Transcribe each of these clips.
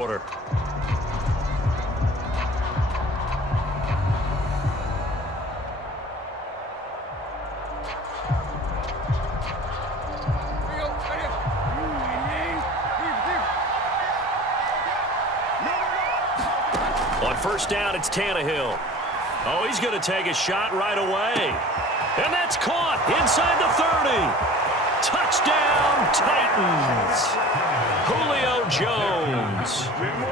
quarter. On first down, it's Tannehill. Oh, he's going to take a shot right away. And that's caught inside the 30. Touchdown, Titans. Julio Jones,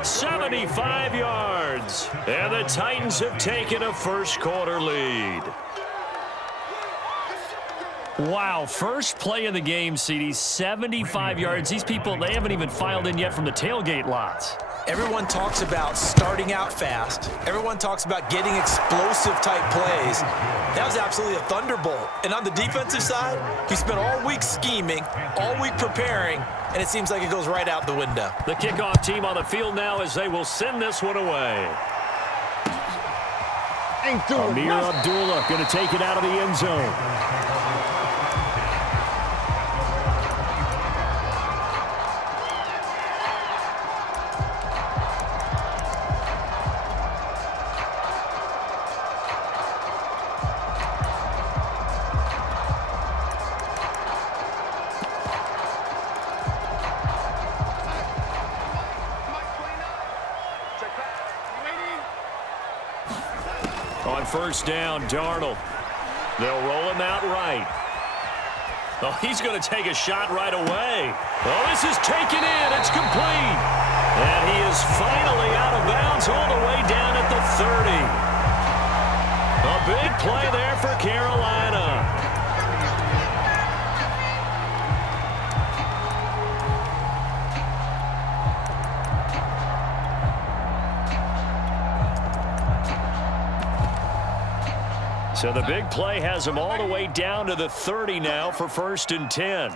75 yards. And the Titans have taken a first-quarter lead. Wow, first play of the game, CD, 75 yards. These people, they haven't even filed in yet from the tailgate lots. Everyone talks about starting out fast. Everyone talks about getting explosive-type plays. That was absolutely a thunderbolt. And on the defensive side, we spent all week scheming, all week preparing, and it seems like it goes right out the window. The kickoff team on the field now as they will send this one away. Amir Abdullah going to take it out of the end zone. On first down, Darnold. They'll roll him out right. Oh, he's going to take a shot right away. Oh, this is taken in. It's complete. And he is finally out of bounds all the way down at the 30. A big play there for Carolina. So the big play has him all the way down to the 30 now for 1st and 10.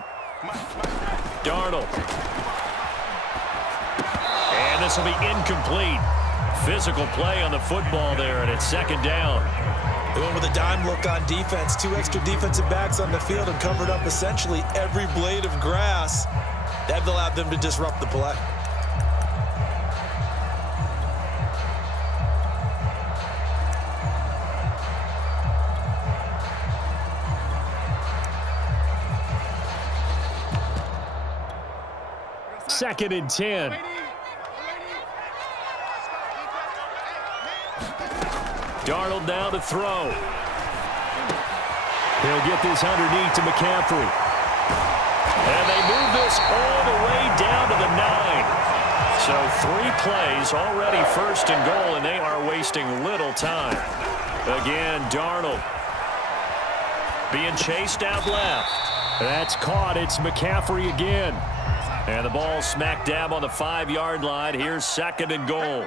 Darnold. And this will be incomplete. Physical play on the football there, and it's 2nd down. They went with a dime look on defense. 2 extra defensive backs on the field and covered up essentially every blade of grass. That allowed them to disrupt the play. Second and 10. Darnold now to throw. He'll get this underneath to McCaffrey. And they move this all the way down to the 9. So 3 plays already 1st and goal, and they are wasting little time. Again, Darnold being chased out left. That's caught. It's McCaffrey again. And the ball smack dab on the 5-yard line. Here's 2nd and goal.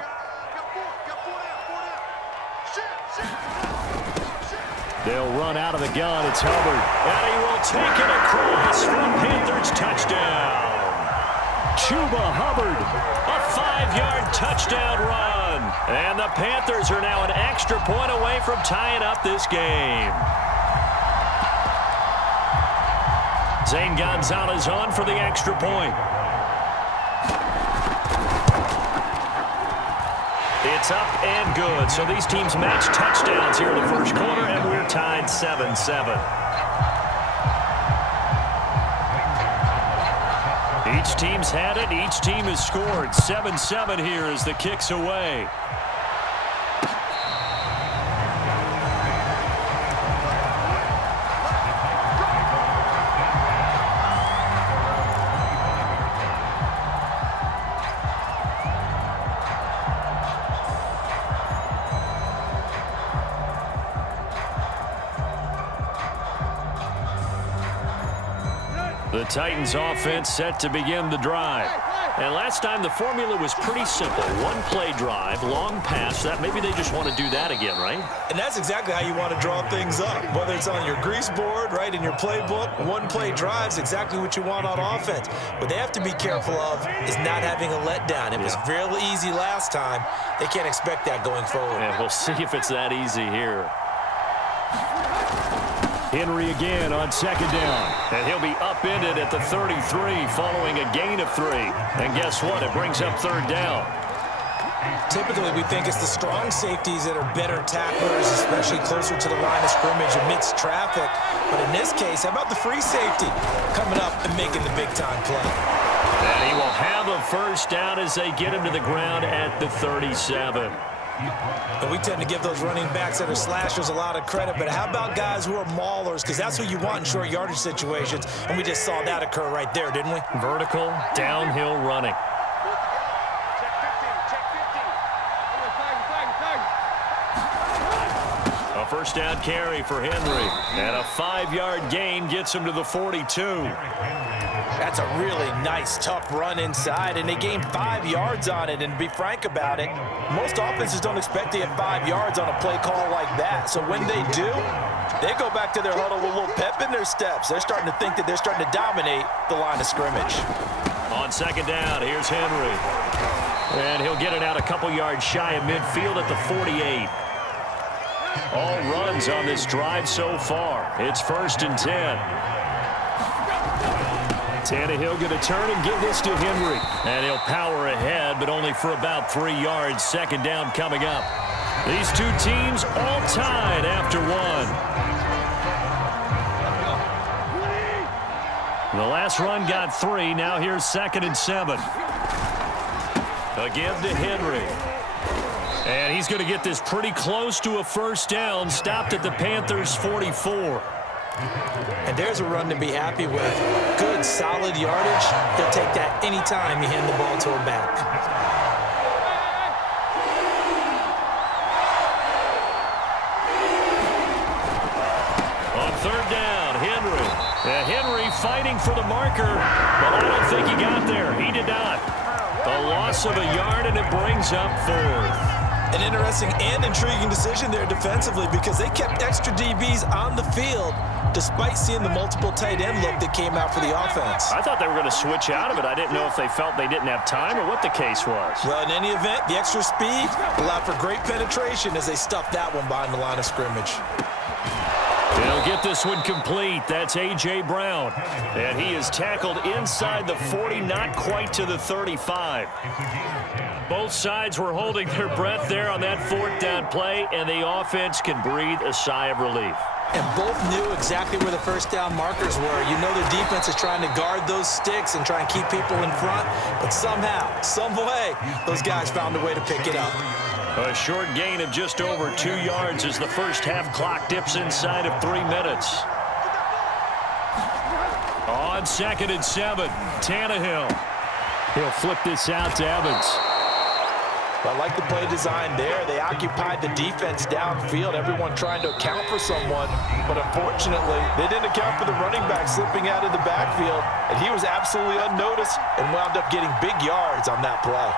They'll run out of the gun. It's Hubbard. And he will take it across for a Panthers touchdown. Chuba Hubbard. A 5-yard touchdown run. And the Panthers are now an extra point away from tying up this game. Zane Gonzalez on for the extra point. It's up and good. So these teams match touchdowns here in the first quarter, and we're tied 7-7. Each team's had it. Each team has scored. 7-7 here as the kick's away. The Titans offense set to begin the drive. And last time the formula was pretty simple. 1-play drive, long pass. That maybe they just want to do that again, right? And that's exactly how you want to draw things up. Whether it's on your grease board, right, in your playbook, 1-play drive's exactly what you want on offense. What they have to be careful of is not having a letdown. It was real easy last time. They can't expect that going forward. And we'll see if it's that easy here. Henry again on second down. And he'll be upended at the 33 following a gain of 3. And guess what? It brings up third down. Typically, we think it's the strong safeties that are better tacklers, especially closer to the line of scrimmage amidst traffic. But in this case, how about the free safety coming up and making the big-time play? And he will have a first down as they get him to the ground at the 37. And we tend to give those running backs that are slashers a lot of credit, but how about guys who are maulers? Because that's who you want in short yardage situations, and we just saw that occur right there, didn't we? Vertical, downhill running. A first down carry for Henry, and a 5-yard gain gets him to the 42. That's a really nice, tough run inside, and they gained 5 yards on it. And to be frank about it, most offenses don't expect to get 5 yards on a play call like that. So when they do, they go back to their huddle with a little pep in their steps. They're starting to think that they're starting to dominate the line of scrimmage. On second down, here's Henry. And he'll get it out a couple yards shy of midfield at the 48. All runs on this drive so far. It's 1st and 10. Tannehill going to turn and give this to Henry. And he'll power ahead, but only for about 3 yards. Second down coming up. These two teams all tied after 1. The last run got 3. Now here's 2nd and 7. Again to Henry. And he's going to get this pretty close to a first down. Stopped at the Panthers' 44. And there's a run to be happy with. Good, solid yardage. He'll take that anytime you hand the ball to him back. On third down, Henry. Henry fighting for the marker, but I don't think he got there. He did not. A loss of a yard, and it brings up 4th. An interesting and intriguing decision there defensively because they kept extra DBs on the field despite seeing the multiple tight end look that came out for the offense. I thought they were going to switch out of it. I didn't know if they felt they didn't have time or what the case was. Well, in any event, the extra speed allowed for great penetration as they stuffed that one behind the line of scrimmage. They'll get this one complete. That's A.J. Brown. And he is tackled inside the 40, not quite to the 35. Both sides were holding their breath there on that 4th down play, and the offense can breathe a sigh of relief. And both knew exactly where the first down markers were. You know the defense is trying to guard those sticks and try and keep people in front, but somehow, some way, those guys found a way to pick it up. A short gain of just over 2 yards as the first half clock dips inside of 3 minutes. On 2nd and 7, Tannehill. He'll flip this out to Evans. I like the play design there. They occupied the defense downfield, everyone trying to account for someone. But unfortunately, they didn't account for the running back slipping out of the backfield. And he was absolutely unnoticed and wound up getting big yards on that play.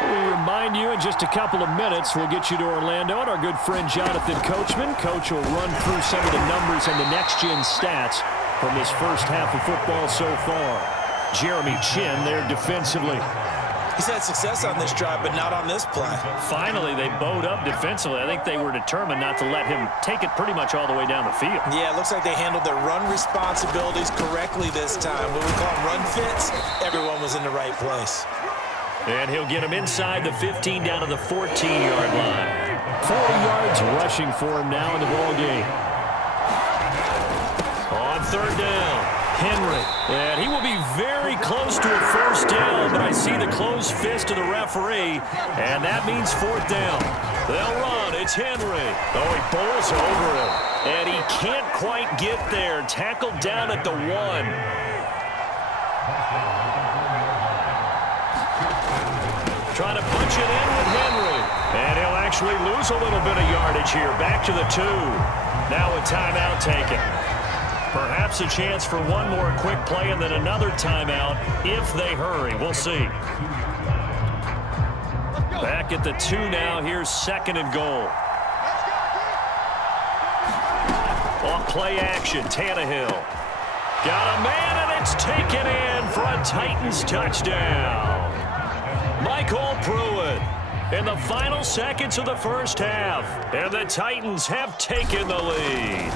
We remind you in just a couple of minutes, we'll get you to Orlando and our good friend Jonathan Coachman. Coach will run through some of the numbers and the next-gen stats from this first half of football so far. Jeremy Chinn there defensively. He's had success on this drive, but not on this play. Finally, they bowed up defensively. I think they were determined not to let him take it pretty much all the way down the field. Yeah, it looks like they handled their run responsibilities correctly this time. What we call run fits, everyone was in the right place. And he'll get him inside the 15 down to the 14-yard line. 40 yards rushing for him now in the ballgame. On third down, Henry. And he will be very close to a first down, but I see the closed fist of the referee, and that means 4th down. They'll run. It's Henry. Oh, he bowls over him, and he can't quite get there. Tackled down at the 1. Trying to punch it in with Henry. And he'll actually lose a little bit of yardage here. Back to the 2. Now a timeout taken. Perhaps a chance for one more quick play and then another timeout if they hurry. We'll see. Back at the 2 now. Here's 2nd and goal. On play action, Tannehill. Got a man, and it's taken in for a Titans touchdown. Michael Pruitt. in the final seconds of the first half. And the Titans have taken the lead.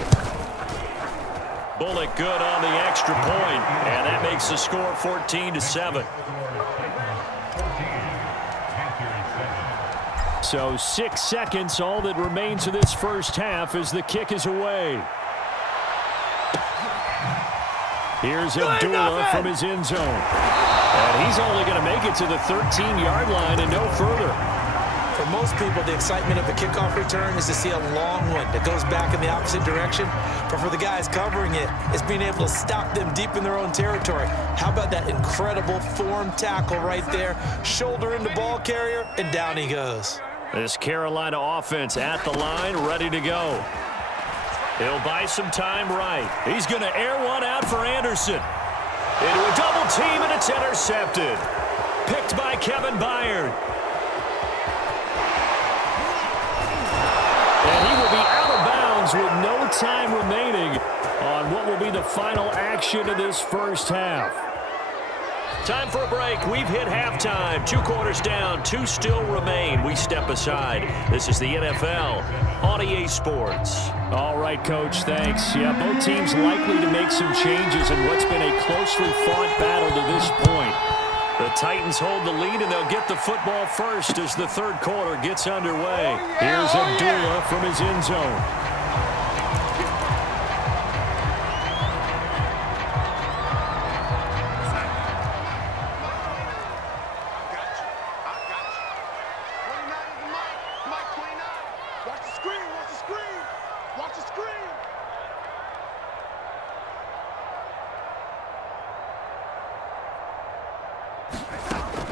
Bullock good on the extra point, and that makes the score 14-7. So 6 seconds, all that remains of this first half as the kick is away. Here's Abdullah from his end zone. And he's only going to make it to the 13-yard line and no further. For most people, the excitement of the kickoff return is to see a long one that goes back in the opposite direction. But for the guys covering it, it's being able to stop them deep in their own territory. How about that incredible form tackle right there? Shoulder into ball carrier, and down he goes. This Carolina offense at the line, ready to go. He'll buy some time right. He's going to air one out for Anderson. Into a double team, and it's intercepted. Picked by Kevin Byard. And he will be out of bounds with no time remaining on what will be the final action of this first half. Time for a break. We've hit halftime. 2 quarters down, 2 still remain. We step aside. This is the NFL on EA Sports. All right, Coach, thanks. Yeah, both teams likely to make some changes in what's been a closely fought battle to this point. The Titans hold the lead, and they'll get the football first as the third quarter gets underway. Here's Abdullah from his end zone.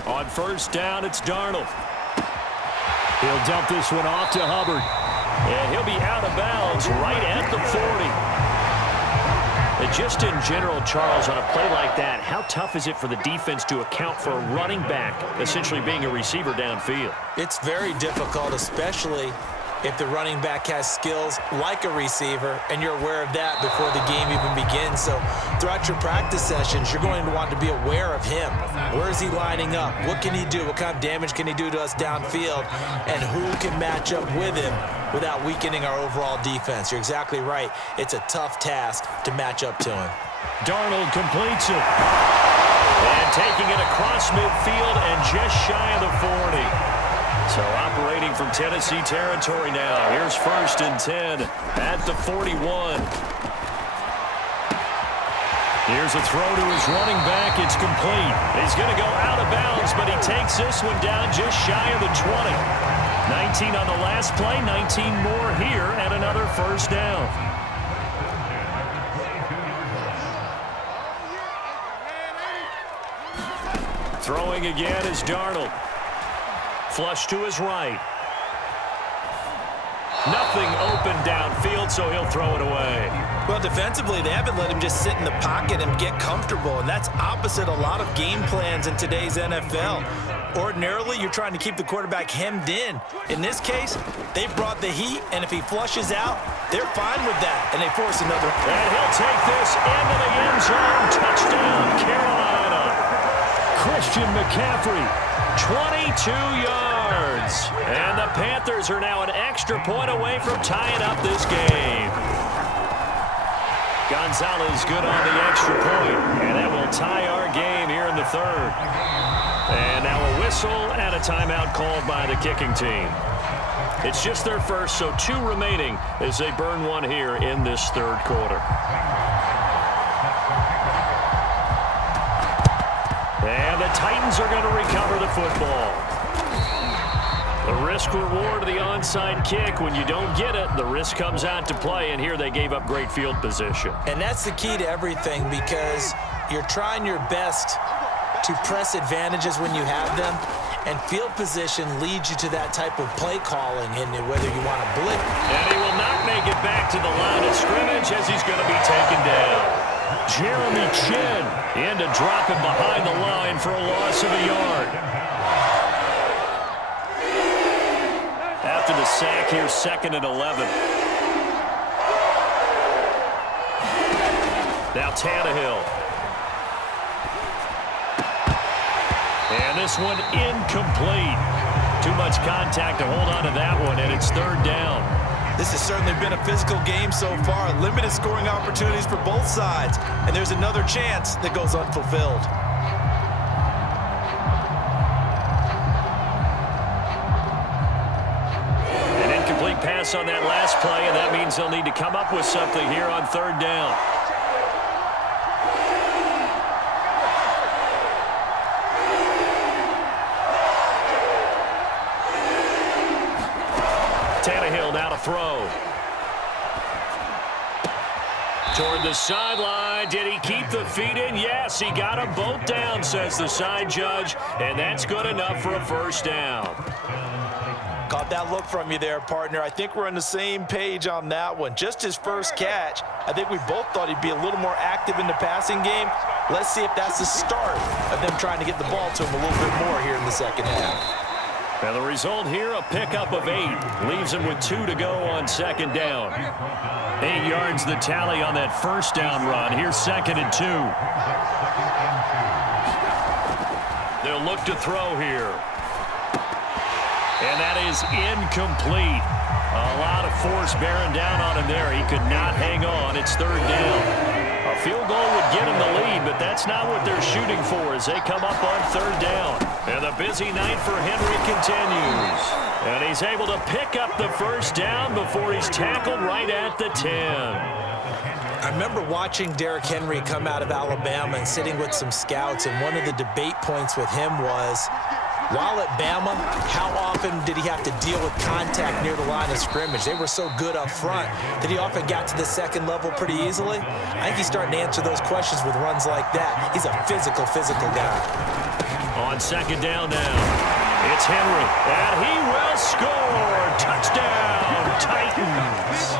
On first down, it's Darnold. He'll dump this one off to Hubbard. And he'll be out of bounds right at the 40. And just in general, Charles, on a play like that, how tough is it for the defense to account for a running back essentially being a receiver downfield? It's very difficult, especially if the running back has skills like a receiver, and you're aware of that before the game even begins. So throughout your practice sessions, you're going to want to be aware of him. Where is he lining up? What can he do? What kind of damage can he do to us downfield? And who can match up with him without weakening our overall defense? You're exactly right. It's a tough task to match up to him. Darnold completes it. And taking it across midfield and just shy of the 40. So operating from Tennessee territory now. Here's 1st and 10 at the 41. Here's a throw to his running back. It's complete. He's going to go out of bounds, but he takes this one down just shy of the 20. 19 on the last play, 19 more here, and another first down. Throwing again is Darnold. Flush to his right. Nothing open downfield, so he'll throw it away. Well, defensively, they haven't let him just sit in the pocket and get comfortable, and that's opposite a lot of game plans in today's NFL. Ordinarily, you're trying to keep the quarterback hemmed in. In this case, they brought the heat, and if he flushes out, they're fine with that, and they force another. And he'll take this into the end zone. Touchdown, Carolina. Christian McCaffrey, 22 yards. And the Panthers are now an extra point away from tying up this game. Gonzalez good on the extra point, and that will tie our game here in the third. And now a whistle and a timeout called by the kicking team. It's just their first, so 2 remaining as they burn one here in this third quarter. And the Titans are going to recover the football. The risk-reward of the onside kick. When you don't get it, the risk comes out to play, and here they gave up great field position. And that's the key to everything, because you're trying your best to press advantages when you have them, and field position leads you to that type of play calling, and whether you want to blitz. And he will not make it back to the line of scrimmage as he's going to be taken down. Jeremy Chinn in to drop him behind the line for a loss of a yard. After the sack here, 2nd and 11. Now Tannehill. And this one incomplete. Too much contact to hold on to that one, and it's third down. This has certainly been a physical game so far. Limited scoring opportunities for both sides. And there's another chance that goes unfulfilled. An incomplete pass on that last play, and that means they'll need to come up with something here on third down. Tannehill now to throw. Toward the sideline. Did he keep the feet in? Yes, he got them both down, says the side judge, and that's good enough for a first down. Caught that look from you there, partner. I think we're on the same page on that one. Just his first catch, I think we both thought he'd be a little more active in the passing game. Let's see if that's the start of them trying to get the ball to him a little bit more here in the second half. And the result here, a pickup of 8. Leaves him with 2 to go on second down. 8 yards the tally on that first down run. Here's 2nd and 2. They'll look to throw here. And that is incomplete. A lot of force bearing down on him there. He could not hang on. It's third down. A field goal would get him the lead, but that's not what they're shooting for as they come up on third down. And the busy night for Henry continues. And he's able to pick up the first down before he's tackled right at the 10. I remember watching Derrick Henry come out of Alabama and sitting with some scouts, and one of the debate points with him was, while at Bama, how often did he have to deal with contact near the line of scrimmage? They were so good up front that he often got to the second level pretty easily. I think he's starting to answer those questions with runs like that. He's a physical guy. On second down now, it's Henry, and he will score. Touchdown, Titans.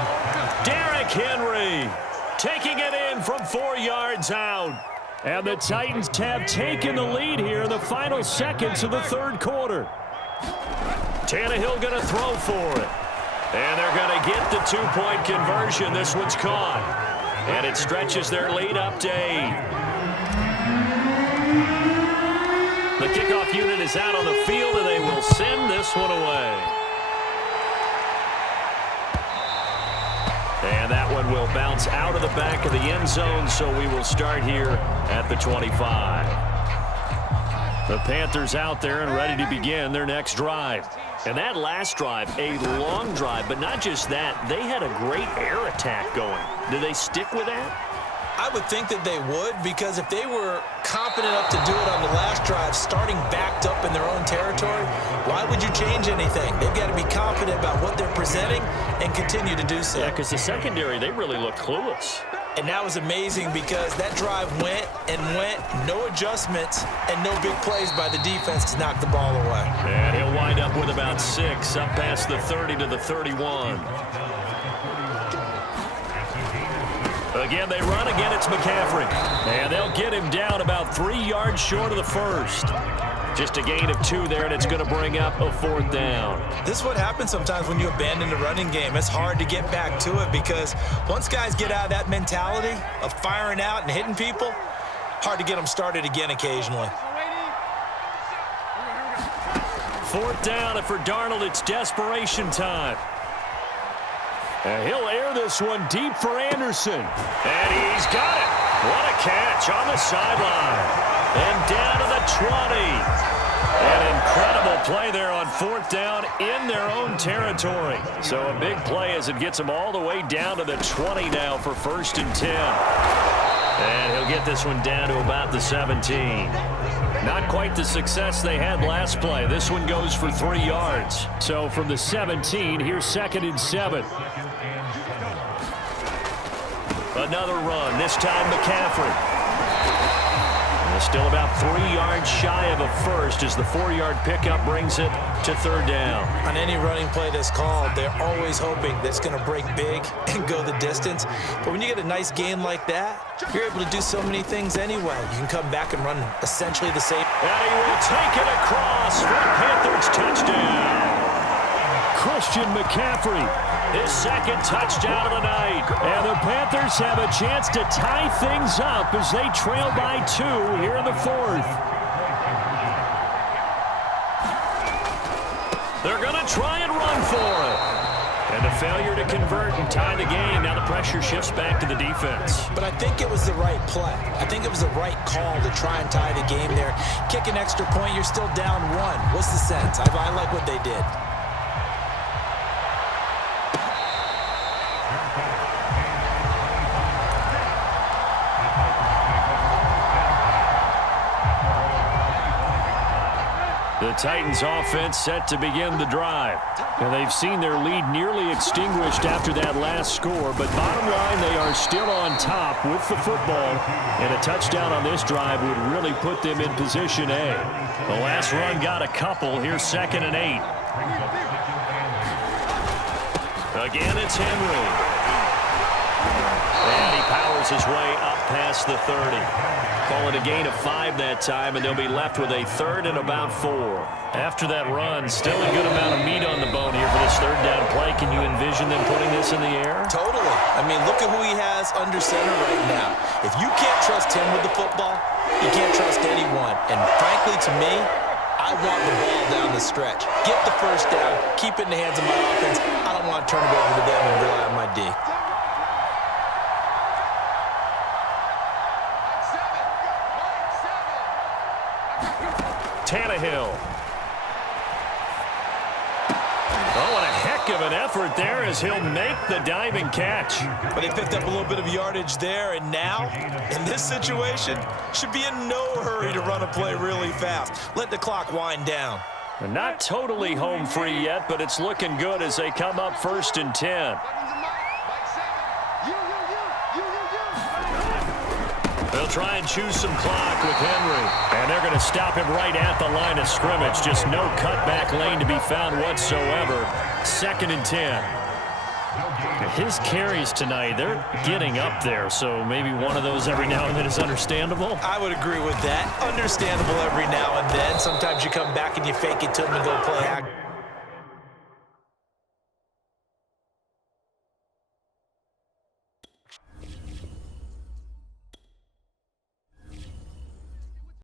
Derrick Henry taking it in from 4 yards out. And the Titans have taken the lead here in the final seconds of the third quarter. Tannehill going to throw for it. And they're going to get the 2-point conversion. This one's caught. And it stretches their lead up to 8. The kickoff unit is out on the field, and they will send this one away. And that one will bounce out of the back of the end zone, so we will start here at the 25. The Panthers out there and ready to begin their next drive. And that last drive, a long drive, but not just that. They had a great air attack going. Do they stick with that? I would think that they would, because if they were competent enough to do it on the last drive, starting backed up in their own territory, why would you change anything? They've got to be confident about what they're presenting and continue to do so. Yeah, because the secondary, they really look clueless. And that was amazing because that drive went, no adjustments, and no big plays by the defense to knock the ball away. And he'll wind up with about 6, up past the 30 to the 31. Again, they run. Again, it's McCaffrey. And they'll get him down about 3 yards short of the first. Just a gain of 2 there, and it's going to bring up a 4th down. This is what happens sometimes when you abandon the running game. It's hard to get back to it because once guys get out of that mentality of firing out and hitting people, hard to get them started again occasionally. 4th down, and for Darnold, it's desperation time. And he'll air this one deep for Anderson. And he's got it. What a catch on the sideline. And down to the 20. An incredible play there on 4th down in their own territory. So a big play as it gets them all the way down to the 20 now for 1st and 10. And he'll get this one down to about the 17. Not quite the success they had last play. This one goes for 3 yards. So from the 17, here's 2nd and 7. Another run, this time McCaffrey. And still about 3 yards shy of a first as the 4-yard pickup brings it to 3rd down. On any running play that's called, they're always hoping that it's going to break big and go the distance. But when you get a nice gain like that, you're able to do so many things anyway. You can come back and run essentially the same. And he will take it across for the Panthers touchdown. Christian McCaffrey, his 2nd touchdown of the night. And the Panthers have a chance to tie things up as they trail by 2 here in the 4th. They're going to try and run for it. And the failure to convert and tie the game. Now the pressure shifts back to the defense. But I think it was the right play. I think it was the right call to try and tie the game there. Kick an extra point, you're still down one. What's the sense? I like what they did. The Titans offense set to begin the drive. And they've seen their lead nearly extinguished after that last score, but bottom line, they are still on top with the football, and a touchdown on this drive would really put them in position A. The last run got a couple. Here's 2nd and 8. Again, it's Henry. And he powers his way up past the 30. Call it a gain of 5 that time, and they'll be left with a 3rd and about 4. After that run, still a good amount of meat on the bone here for this 3rd down play. Can you envision them putting this in the air? Totally. I mean, look at who he has under center right now. If you can't trust him with the football, you can't trust anyone. And frankly, to me, I want the ball down the stretch. Get the 1st down, keep it in the hands of my offense. I don't want to turn it over to them and rely on my D. Tannehill. Oh, and a heck of an effort there as he'll make the diving catch. But they picked up a little bit of yardage there, and now, in this situation, should be in no hurry to run a play really fast. Let the clock wind down. They're not totally home free yet, but it's looking good as they come up 1st and 10. They'll try and choose some clock with Henry. And they're going to stop him right at the line of scrimmage. Just no cutback lane to be found whatsoever. 2nd and 10. His carries tonight, they're getting up there, so maybe one of those every now and then is understandable. I would agree with that. Understandable every now and then. Sometimes you come back and you fake it to him and go play act.